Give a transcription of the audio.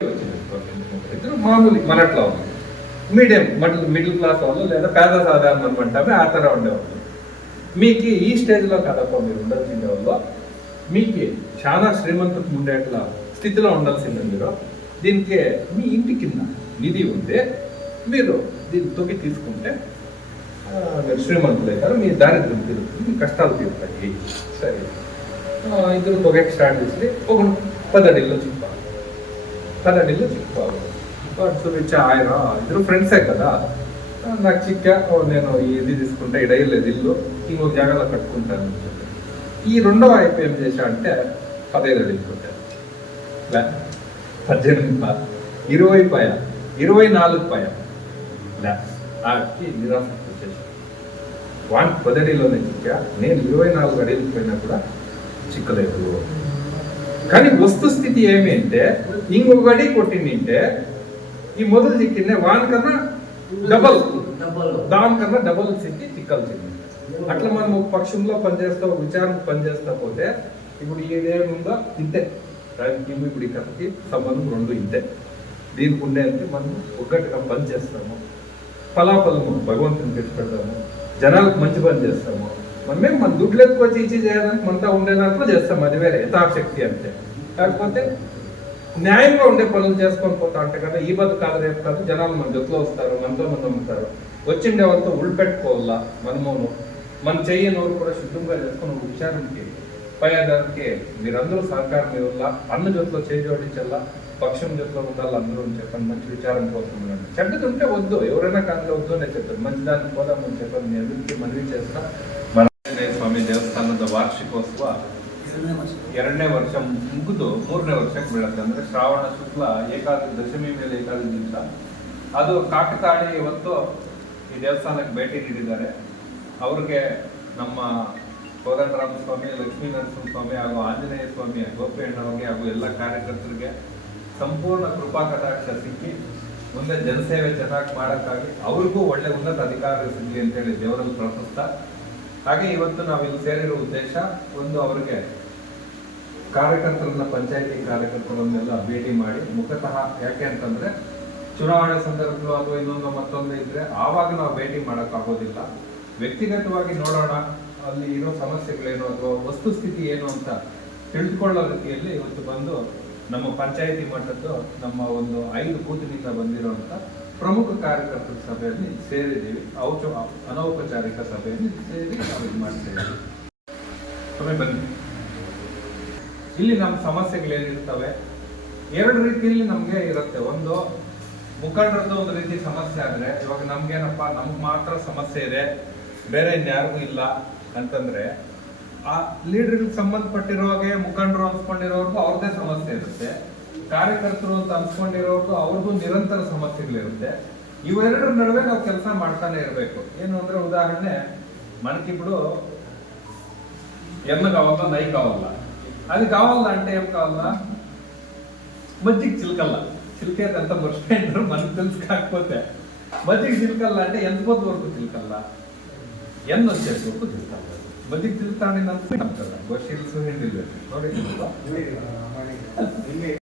ఇద్దరు మామూలు మనట్లో medium middle class వాళ్ళు లేదా పేద సాధారణ అనమంటే ఆ తర ఉండేవాళ్ళు. మీకు ఈ స్టేజ్లో కదప్ప మీరు ఉండాల్సిందే వాళ్ళు. మీకు చాలా శ్రీమంతకు ఉండేట్ల స్థితిలో ఉండాల్సిందే మీరు. దీనికి మీ ఇంటి కింద నిధి ఉంటే మీరు దీన్ని తొగి తీసుకుంటే మీరు శ్రీమంతులు అవుతారు, మీ దారిద్ర్యం తిరుగుతుంది, మీ కష్టాలు తీరుతాయి. సరే, ఇద్దరు తొగకి స్టార్ట్ చేసి ఒక 10 అడిల్లో చిక్కాలి. 10 అడిల్లో చిక్కాలి. వాడు ఇచ్చే ఆయన ఇద్దరు ఫ్రెండ్సే కదా, నాకు చిక్కా నేను ఇది తీసుకుంటే ఇడయలేదు ఇల్లు, ఇంకొక జాగాలో కట్టుకుంటాను అని చెప్పి ఈ రెండవ అయిపోయి ఏం చేశా అంటే 15 అడిలు కొట్టాను. 18 20 పాయ 24 పాయ నిరాశకు వచ్చేసి వాన్ 10 అడిలోనే చిక్కా. నేను 24 అడిలకు పోయినా కూడా చిక్కలేదు. కానీ వస్తుస్థితి ఏమి అంటే ఇంకొక అడి కొట్టిందంటే ఈ మొదలు చిక్కిందే వాన్ కన్నా దానికన్నా డబల్ చిక్కి చిక్కాల్సింది. అట్లా మనం ఒక పక్షంలో పనిచేస్తా, ఒక విచారణకు పనిచేస్తా పోతే ఇప్పుడు ఏదేముందో ఇంతే. ఇప్పుడు ఈ కథకి సంబంధం రెండు ఇంతే. దీనికి ఉండేందుకు మనం ఒక్కటిగా పని చేస్తాము, ఫలాఫలము భగవంతుని తెచ్చి పెడతాము, జనాలకు మంచి పని చేస్తాము. మనమే మన దుడ్లు ఎక్కువ చీచి చేయడానికి మనతో ఉండే దాంట్లో చేస్తాం, అది వేరే యథాశక్తి అంతే. కాకపోతే న్యాయంగా ఉండే పనులు చేసుకొని పోతా అంటే కదా ఈ బతుకు కాదు రేపు కాదు, జనాలు మన జొత్తులో వస్తారు, మనతో మంది అమ్ముతారు. వచ్చిండే వాళ్ళతో ఉల్పెట్టుకోవాలా, మనమును మన చెయ్యి నోరు కూడా శుద్ధంగా చేసుకుని విచారణకి పైదానికి మీరందరూ సహకారం ఇవ్వాలా, అన్న జొత్తులో చేయి జోడించాలా, పక్షం జొత్తులో ఉండాలి అందరూ అని చెప్పండి. మంచి విచారం కోసం చెడ్డది ఉంటే వద్దు, ఎవరైనా కానీ వద్దు అని చెప్పారు. మంచి దానికి పోదామని చెప్పాను. నేను ఎందుకు మనవి చేస్తా. మన ಸ್ವಾಮಿ ದೇವಸ್ಥಾನದ ವಾರ್ಷಿಕೋತ್ಸವ 2ನೇ ವರ್ಷ ಮುಗಿದು 3ನೇ ವರ್ಷಕ್ಕೆ ಬೀಳುತ್ತೆ. ಅಂದ್ರೆ ಶ್ರಾವಣ ಶುಕ್ಲ ಏಕಾದಶಿ, ದಶಮಿ ಮೇಲೆ ಏಕಾದಶಿ ದಿವಸ ಅದು ಕಾಕತಾಳಿ ಇವತ್ತು ಈ ದೇವಸ್ಥಾನಕ್ಕೆ ಭೇಟಿ ನೀಡಿದ್ದಾರೆ. ಅವ್ರಿಗೆ ನಮ್ಮ ಕೋದಂಡರಾಮ ಸ್ವಾಮಿ, ಲಕ್ಷ್ಮೀ ನರಸಿಂಹ ಸ್ವಾಮಿ ಹಾಗೂ ಆಂಜನೇಯ ಸ್ವಾಮಿ, ಗೋಪಿಯಣ್ಣವ್ರಿಗೆ ಹಾಗೂ ಎಲ್ಲ ಕಾರ್ಯಕರ್ತರಿಗೆ ಸಂಪೂರ್ಣ ಕೃಪಾ ಕಟಾಕ್ಷ ಸಿಕ್ಕಿ ಮುಂದೆ ಜನಸೇವೆ ಚೆನ್ನಾಗಿ ಮಾಡೋಕ್ಕಾಗಿ ಅವ್ರಿಗೂ ಒಳ್ಳೆ ಉನ್ನತ ಅಧಿಕಾರ ಸಿಗಲಿ ಅಂತೇಳಿ ದೇವರಲ್ಲಿ ಪ್ರಾರ್ಥಿಸ್ತಾ, ಹಾಗೆ ಇವತ್ತು ನಾವಿಲ್ಲಿ ಸೇರಿರೋ ಉದ್ದೇಶ ಒಂದು ಅವರಿಗೆ ಕಾರ್ಯಕರ್ತರನ್ನ, ಪಂಚಾಯತಿ ಕಾರ್ಯಕರ್ತರನ್ನೆಲ್ಲ ಭೇಟಿ ಮಾಡಿ ಮುಖತಃ, ಯಾಕೆ ಅಂತಂದ್ರೆ ಚುನಾವಣೆ ಸಂದರ್ಭಗಳು ಅಥವಾ ಇನ್ನೊಂದು ಮತ್ತೊಂದು ಇದ್ರೆ ಆವಾಗ ನಾವು ಭೇಟಿ ಮಾಡೋಕ್ಕಾಗೋದಿಲ್ಲ. ವ್ಯಕ್ತಿಗತವಾಗಿ ನೋಡೋಣ, ಅಲ್ಲಿ ಇರೋ ಸಮಸ್ಯೆಗಳೇನು ಅಥವಾ ವಸ್ತುಸ್ಥಿತಿ ಏನು ಅಂತ ತಿಳಿದುಕೊಳ್ಳೋ ರೀತಿಯಲ್ಲಿ ಇವತ್ತು ಬಂದು ನಮ್ಮ ಪಂಚಾಯತಿ ಮಟ್ಟದ್ದು ನಮ್ಮ ಒಂದು 5 ಬೂತಿನಿಂದ ಬಂದಿರುವಂತ ಪ್ರಮುಖ ಕಾರ್ಯಕರ್ತರ ಸಭೆಯಲ್ಲಿ ಸೇರಿದ್ದೀವಿ. ಅನೌಪಚಾರಿಕ ಸಭೆಯಲ್ಲಿ ಸೇರಿ ನಾವು ಇದು ಮಾಡ್ತೇವೆ. ಬನ್ನಿ, ಇಲ್ಲಿ ನಮ್ಮ ಸಮಸ್ಯೆಗಳೇನಿರ್ತವೆ 2 ರೀತಿಯಲ್ಲಿ ನಮ್ಗೆ ಇರುತ್ತೆ. ಒಂದು ಮುಖಂಡರದ್ದು ಒಂದು ರೀತಿ ಸಮಸ್ಯೆ ಆದ್ರೆ, ಇವಾಗ ನಮ್ಗೇನಪ್ಪ ನಮ್ಗೆ ಮಾತ್ರ ಸಮಸ್ಯೆ ಇದೆ, ಬೇರೆ ಇನ್ಯಾರಿಗೂ ಇಲ್ಲ ಅಂತಂದ್ರೆ ಆ ಲೀಡರ್ಗೆ ಸಂಬಂಧಪಟ್ಟಿರೋವಾಗೆ ಮುಖಂಡರು ಅನ್ಸ್ಕೊಂಡಿರೋರ್ಗು ಅವ್ರದ್ದೇ ಸಮಸ್ಯೆ ಇರುತ್ತೆ. ಕಾರ್ಯಕರ್ತರು ಅಂತ ಅನ್ಸ್ಕೊಂಡಿರೋರ್ಗು ಅವ್ರದ್ದು ನಿರಂತರ ಸಮಸ್ಯೆಗಳಿರುತ್ತೆ. ಇವೆರಡರ ನಡುವೆ ನಾವು ಕೆಲಸ ಮಾಡ್ತಾನೆ ಇರಬೇಕು. ಏನು ಅಂದ್ರೆ ఉదాహరణೆ మనకిప్పుడు ఎన్న కావాలా, నై కావాలా, అది కావాలా అంటే ఏం కావాలా, మజ్జిగ చిలకల్లా. చిలికేది ఎంత మర్చిపోయింటారు మనకు తెలుసు. కాకపోతే మజ్జిగ చిలకల్లా అంటే ఎంత పొద్దు వరకు చిలకల్లా, ఎన్న వచ్చేసి వరకు చిలకల్లా. మజ్జిగ చిలుతాండి అంటారు గోషీల్స్, ಹಿಂಡಿಲ್ ನೋಡಿ